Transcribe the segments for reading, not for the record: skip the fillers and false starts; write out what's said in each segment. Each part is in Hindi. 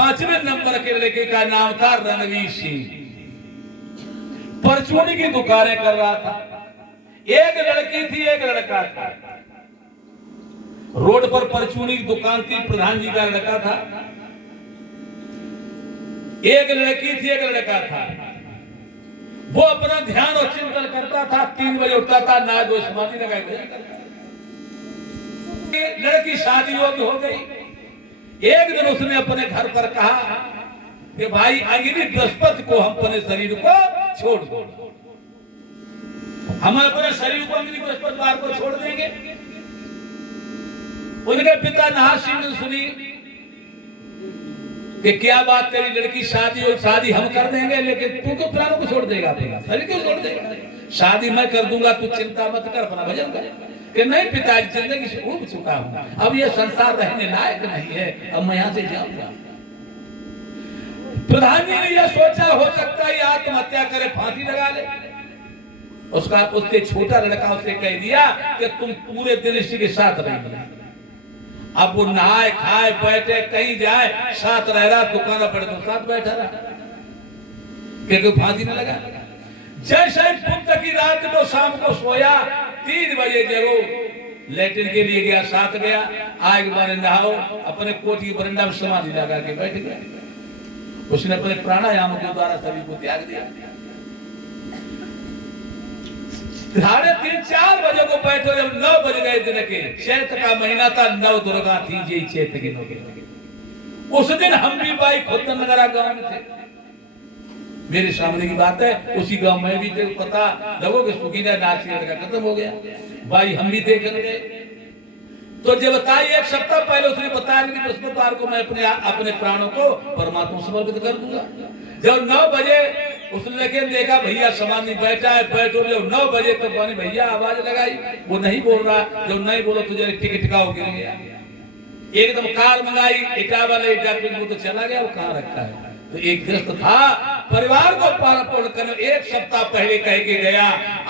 5वें नंबर के लड़के का नाम था रणवीर सिंह। परचूनी की दुकानें कर रहा था। एक लड़की थी, एक लड़का था। रोड पर परचूनी की दुकान थी, प्रधान जी का लड़का था। एक लड़की थी, एक लड़का था। वो अपना ध्यान और चिंतन करता था। 3 बजे उठता था, ना दो समाधि लगाए भजन करता। लड़की शादी योग्य हो गई। एक दिन उसने अपने घर पर कहा कि भाई अग्नि बृहस्पति को हम अपने शरीर को छोड़ दो। हम अपने शरीर को अग्नि बृहस्पतिवार को छोड़ देंगे। उनके पिता नहास सिंह ने सुनी कि क्या बात, तेरी लड़की शादी हम कर देंगे, लेकिन तू क्यों प्राणों को छोड़ देगा, अपना शरीर क्यों छोड़ देगा? शादी मैं कर दूंगा, तू चिंता मत कर, अपना भजन कर। कि नहीं पिताजी, जिंदगी से उब चुका हूं, अब ये संसार रहने लायक नहीं है, अब मैं यहां से जाऊंगा। प्रधान जी ने यह सोचा, हो सकता है आत्महत्या करे, फांसी लगा ले। उसके छोटा लड़का उससे कह दिया कि तुम पूरे दिन इसी के साथ रहेंगे। अब वो नहाए खाए बैठे कहीं जाए, साथ रह रहा, दुकान पर तो साथ बैठा रहा, कोई फांसी न लगा। जैसे ही पुत्र की रात को शाम को सोया, 3 बजे जरूर लेटरिन के लिए गया, साथ गया। आग बारे नहाओ, अपने कोट की बरंडा में समाधि लगा के बैठ गया। उसने अपने प्राणायाम के द्वारा सभी को त्याग दिया। 3:30-4 बजे को बैठो, जब 9 बज गए दिन के, चैत का महीना था, 9 दुर्गा थी, जी चैत के नौ। उस दिन हम भी भाई खुद नगरा गांव में थे। मेरे सामने की बात है, उसी गांव में भी थे। पता लगो कि सुखीना नाची का खत्म हो गया भाई, हम भी देख गए। तो जब बताइए 1 सप्ताह पहले उसने बताया कि बृहस्पतिवार को मैं अपने प्राणों को परमात्मा समर्पित कर दूंगा। जब 9 बजे उसने लेकिन देखा भैया समाधि बैठा है, बैठो। जब 9 बजे तो मैंने भैया आवाज लगाई, वो नहीं बोल रहा। जब नहीं बोलो तो जरा टिकट का गिर गया। एकदम कार मंगाई, इटा वाले डॉक्टर को तो चला गया, वो कहाँ रखा है। तो एक गृहस्थ था, परिवार को पालन करने 1 सप्ताह पहले कह के गया,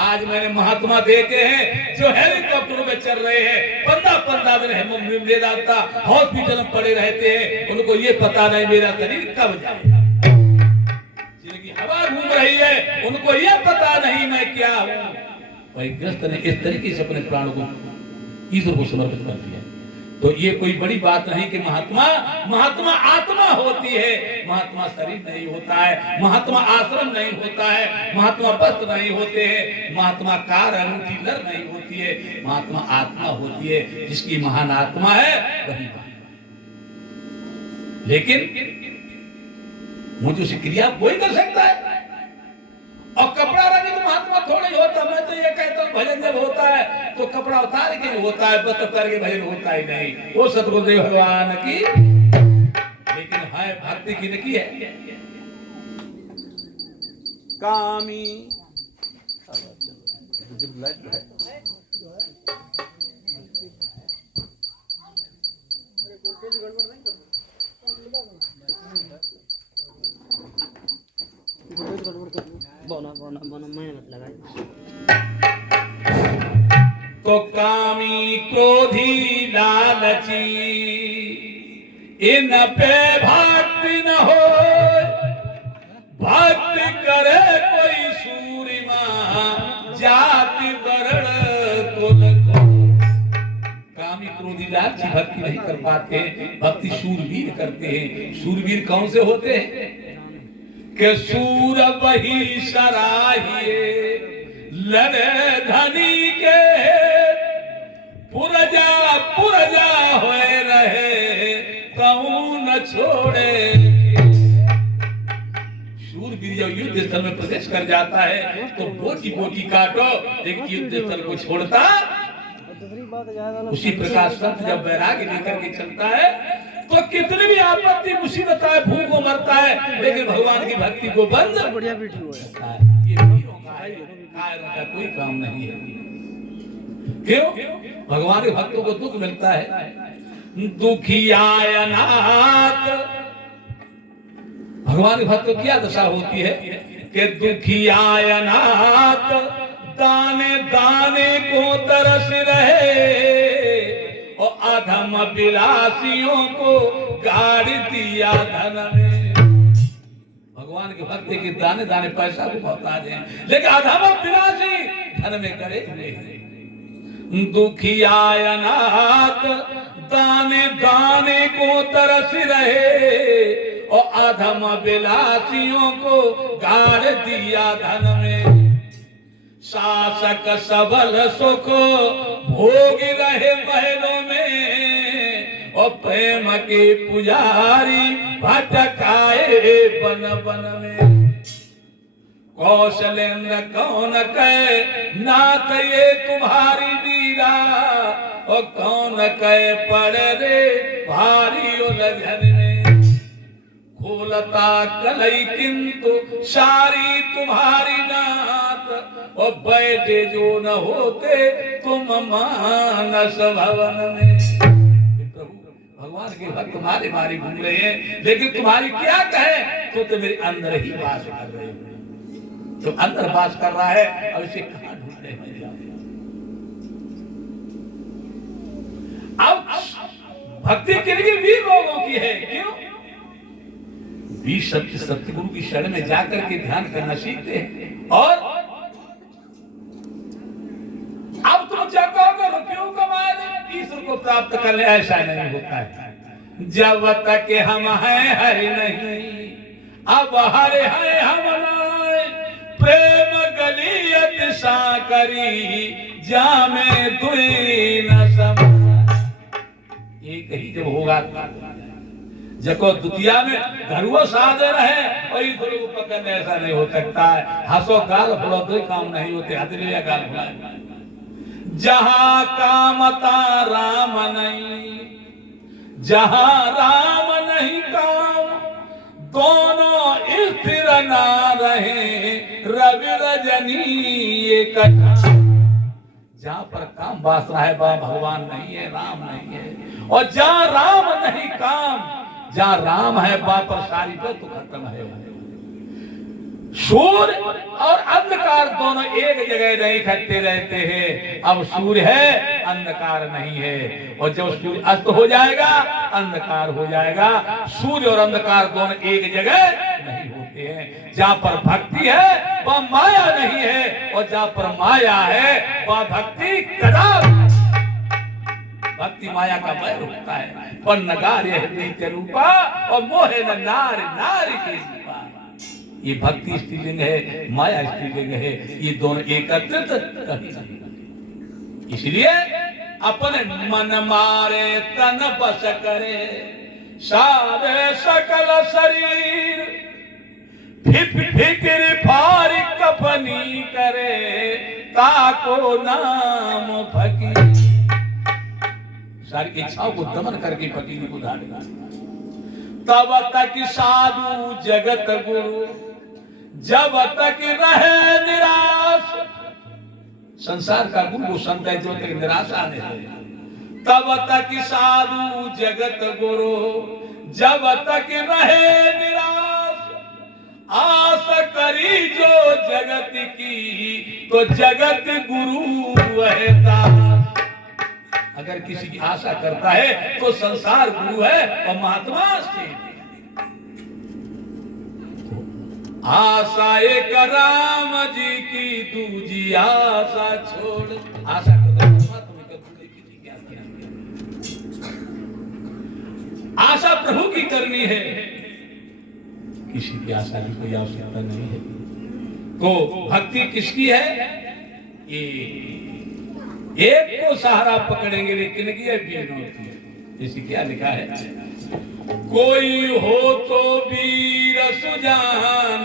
आज मैंने महात्मा देखे हैं जो हेलीकॉप्टरों में चल रहे हैं, 15 दिन वेदांता हॉस्पिटल में पड़े रहते हैं, उनको ये पता नहीं मेरा शरीर कब जाएगा। जिनकी हवा घूम रही है, उनको ये पता नहीं मैं क्या हूं। वही गृहस्थ ने इस तरीके से अपने प्राणों को ईश्वर को समर्पित कर दिया। तो ये कोई बड़ी बात नहीं कि महात्मा आत्मा होती है, महात्मा शरीर नहीं होता है, महात्मा आश्रम नहीं होता है, महात्मा वस्त्र नहीं होते हैं, महात्मा कार अंगूठी लर नहीं होती है, महात्मा आत्मा होती है। जिसकी महान आत्मा है वही। लेकिन मुझे उसी क्रिया कोई कर सकता है। और कपड़ा रंगे तो महात्मा थोड़ा ही होता। मैं तो ये कहता हूँ भजन जब होता है तो कपड़ा उतार के होता है, बस उतार के भजन होता ही नहीं। वो सतगुरुदेव भगवान की, लेकिन है भक्ति की की है कामी। तो कामी क्रोधी लालची इन पे भक्ति न हो, भक्ति करे कोई सूरिमा जाति वर्ण कुल को। कामी क्रोधी लालची भक्ति नहीं कर पाते, भक्ति शूरवीर करते हैं। शूरवीर कौन से होते हैं कि सूर वही सराहिए लड़े धनी के, पुरजा होए रहे कहूं न छोड़े। शूरवीर जब युद्ध स्थल में प्रवेश कर जाता है तो बोटी बोटी काटो, लेकिन युद्ध स्थल को छोड़ता। उसी प्रकार संत जब वैराग्य लेकर के चलता है तो कितनी भी आपत्ति मुसीबत आए, भूखों मरता है, लेकिन भगवान की भक्ति को बंद बढ़िया का कोई काम नहीं है। क्यों? भगवान के भक्तों को दुख मिलता है। दुखिया अनाथ, भगवान के भक्तों की क्या दशा होती है कि दुखिया अनाथ दाने दाने को तरस रहे और अधम विलासियों को गाड़ दिया धन में। भगवान के भक्ति के दाने दाने पैसा को मोहताज हैं, लेकिन अधम विनाशी धन में करे हुए हैं। दुखिया अनाथ दाने दाने को तरस रहे और अधम विलासियों को गाड़ दिया धन में। शासक सबल सुख भोग रहे महलों में और प्रेम के पुजारी भटकाए बन बन में। कौशलेंद्र कौन कहे नाथ ये तुम्हारी दीरा और कौन कहे पड़े रे भारी उलझन में। खोलता कलई किंतु सारी तुम्हारी नाथ और बैठे जो न होते तुम मानस भवन में। प्रभु भगवान के भक्त मारे मारे घूम रहे हैं, लेकिन तुम्हारी क्या कहे तो मेरे अंदर ही वास कर रहे हैं। जो अंदर वास कर रहा है अब इसे कहां ढूंढने में। अब भक्ति किन्हीं वीर लोगों की है, क्यों? वीर सत्यगुरु की शरण में जाकर के ध्यान करना सीखते हैं। और अब तुम जगोगे रुपयों कमाए ईश्वर को प्राप्त कर ले, ऐसा नहीं होता है। जब तक हम हैं हरि नहीं, अब हरे हैं हम नाय। प्रेम गलियत साकरी जामे दुई न सम। एक ही जब होगा जको द्वितीया में घरुआ सादर है और इधर को पकड़ने ऐसा नहीं हो सकता है। हंसो गाल फुलो दो काम नहीं होते, हथेलिया गाल फुलाए। जहां कामता राम नहीं, जहां राम नहीं काम, दोनों स्थिर ना रहे रवि रजनी एक। जहां पर काम वासना है वहां भगवान नहीं है, राम नहीं है। और जहां राम नहीं काम, जहां राम है वहां पर सारी तो खत्म है। सूर्य और अंधकार दोनों एक जगह नहीं इकट्ठे रहते हैं। अब सूर्य है, अंधकार नहीं है। और जब सूर्य अस्त हो जाएगा अंधकार हो जाएगा। सूर्य और अंधकार दोनों एक जगह नहीं होते हैं। जहां पर भक्ति है वह माया नहीं है, और जहां पर माया है वह भक्ति कदापि। भक्ति माया का वैर होता है। पर नगार नित्य रूपा और मोहे न नारी नारी की रूपा। ये भक्ति स्त्रीलिंग है, माया स्त्रीलिंग है, ये दोनों एकत्रित कभी नहीं। इसलिए अपने मन मारे तन बस करे सारे सकल शरीर। फिक्र फारिक कफनी करे ताको नाम फकीर। सारी इच्छाओं को दमन करके फकीर को धारेगा। तब तक साधु जगत गुरु जब तक रहे निराश। संसार का गुरु संत है जो तक निराशा नहीं है। तब तक साधु जगत गुरु जब तक रहे निराश। आस करी जो जगत की तो जगत गुरु है दास। अगर किसी की आशा करता है तो संसार गुरु है और महात्मा से। आशा एक राम जी की दूजी आशा छोड़। आशा आशा प्रभु की करनी है, किसी की आशा की कोई आवश्यकता नहीं है। तो भक्ति किसकी है? एक को सहारा पकड़ेंगे, लेकिन की जैसे क्या लिखा है? कोई हो तो वीर सुजान,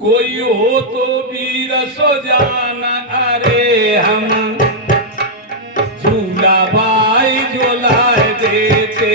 कोई हो तो वीर सुजान। अरे हम झूला बाई झूला देते